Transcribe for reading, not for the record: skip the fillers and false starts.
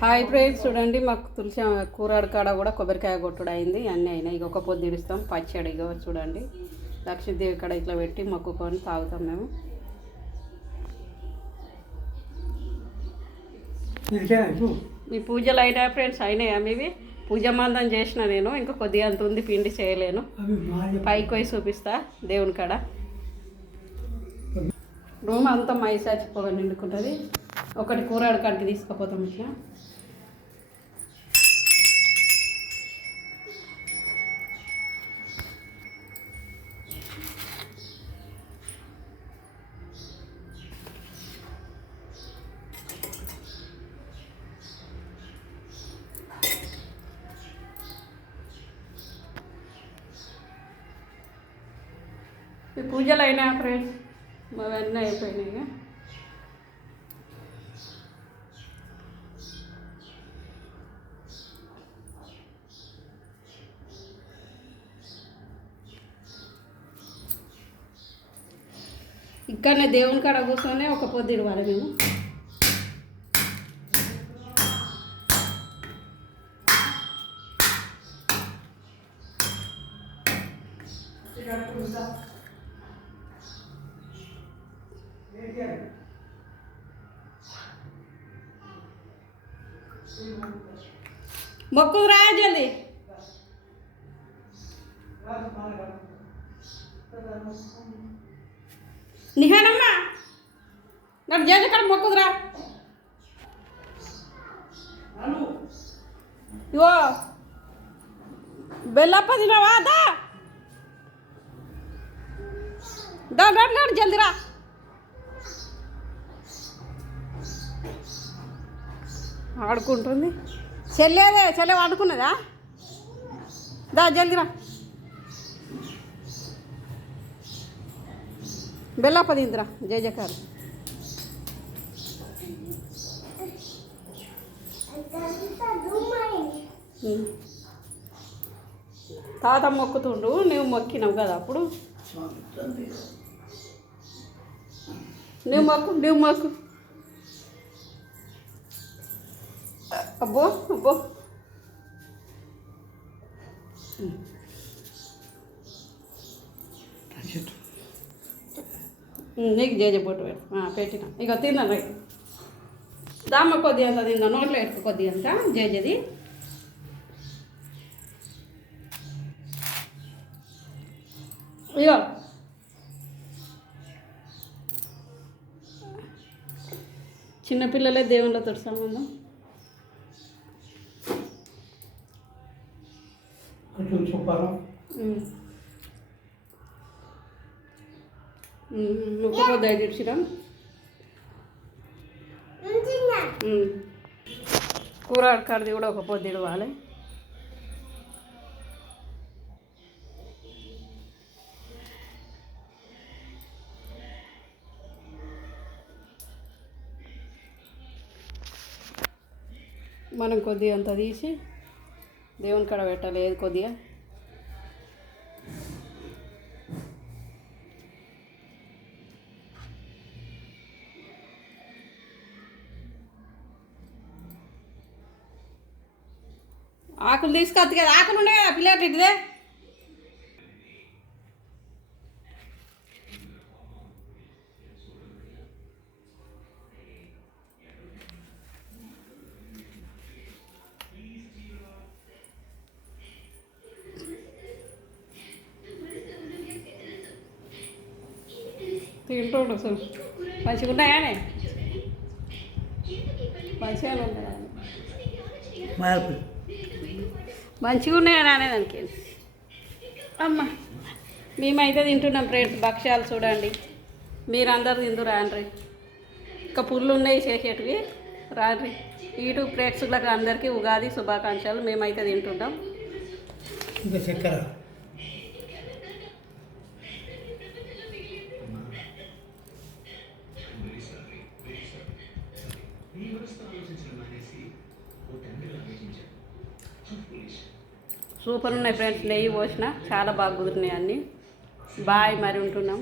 Hi friends, చూడండి మాకు తులసి కూరడు కాడ కూడా కొబ్బరికాయ కొట్టుడు అయింది. అన్నీ అయినాయి. ఒక పొద్దు ఇడుస్తాం పచ్చడి. ఇగో చూడండి, లక్ష్మీదేవి కాడ ఇట్లా పెట్టి మొక్కుకొని తాగుతాం మేము. మీ పూజలు అయినాయా ఫ్రెండ్స్? అయినాయా మీవి? పూజ మందం చేసిన నేను, ఇంకా కొద్దిగా అంత ఉంది, పిండి చేయలేను. పైకి పోయి చూపిస్తా దేవుని కాడ. రూమ్ అంతా మైసాచిపోగా నిండుకుంటుంది. ఒకటి కూరడు కాడికి తీసుకుపోతాం ఇట్లా. ఈ పూజలు అయినా ఫ్రెండ్స్, అవన్నీ అయిపోయినాయి. ఇక్కడనే దేవుని కాడ కూర్చొని ఒక పొద్దు ఇవ్వాలి మేము. మొక్కు రా జల్ది. నిహానమ్మా నాకు జల్ది ఇక్కడ మొక్కుదురా. ఇవో బెల్లప్ప తినవా? దా జల్దిరా. ఆడుకుంటుంది. చెల్లె ఆడుకున్నదా? దా జల్దిరా. బెల్లప్ప తిందిరా. జయకారు. తాత మొక్కుతుండు, నువ్వు మొక్కినావు కదా అప్పుడు. నువ్వు మొక్కు. అబ్బో అబ్బో, నీకు జేజ బొట్టు పెట్టిన. ఇక తిన్నాను. దామ్మ కొద్దిగా అంత తిందా, నోట్లో ఎట్టుకు కొద్దిగా అంత జేజది. ఇగో చిన్నపిల్లలే దేవుళ్ళతో సంబంధం. ఒక పొద్దు ఇచ్చినాం. కూర కడిది కూడా ఒక పొద్దు ఇవ్వాలి. మనం కొద్దిగా అంత తీసి దేవుని కాడ పెట్టాలి. ఏది కొద్దిగా ఆకులు తీసుకొద్దు కదా, ఆకులు ఉన్నాయి కదా పిల్లలు ఇటుదే. తింటుండు అసలు. మంచిగా ఉన్నాయానే? మంచిగా ఉన్నాయా? మంచిగా ఉన్నాయని అనేదానికి అమ్మ. మేమైతే తింటున్నాం ఫ్రెండ్స్ భక్ష్యాలు. చూడండి, మీరందరూ తిందురు రాండ్రి. ఇంకా పుల్లు ఉన్నాయి చేసేటివి, రాండ్రి. యూట్యూబ్ ప్రేక్షకులకు అందరికీ ఉగాది శుభాకాంక్షలు. మేమైతే తింటున్నాం. ఇంకా చక్కెర సూపర్ ఉన్నాయి ఫ్రెండ్స్. నెయ్యి పోసిన చాలా బాగా కుదిరినాయి అన్నీ. బాయ్, మరి ఉంటున్నాం.